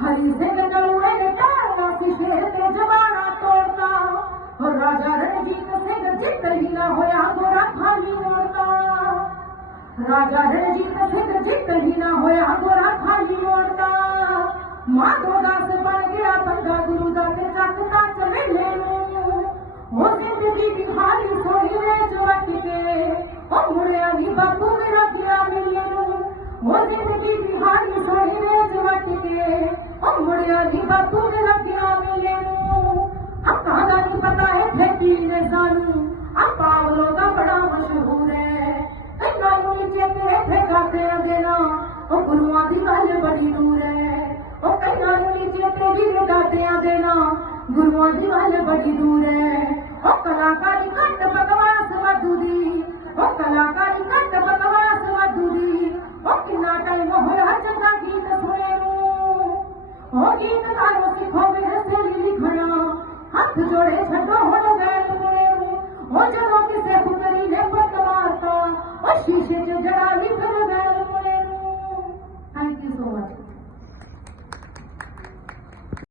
हरी सिंह नलूए ने टांगा सी शेर ते जवाना तोड़ता और राजा रणजीत सिंह जित ही ना होया गोरा खाली मोड़ता। राजा रणजीत सिंह जित ही ना होया गोरा खाली मोड़ता। माधो दास बन गया बंदा गुरु दा ते चकता चमेले नूं। वो जिंदगी दी खाली सोही वेच वट के ओ मुड़िया नी बापू मेरा गया मिले नूं। वो जिंदगी दी खाली सोही वेच वट के ओ मुड़िया नी बापू मेरा गया मिले नूं। अक्कां दा नी पता है खेती ने सानू आ पावलों दा बड़ा मशहूर है। कईयां नूं चेते ठेकाते देना ओ गुरुआं दी गल बड़ी दूर है। ओ कईयां नूं चेते वीर दादियां देना गुरुआं दी गल बड़ी दूर है। ओ कलाकारी घट बकवास वाधू दी ओ कलाकारी घट बकवास वाधू दी ओ किन्ना टाइम होया चंगा गीत सुने नूं। ओ गीत गायो सिखो मेरे से लिखना हाथ जोड़े छड्डो हुण गैल मुड़े नूं। ओ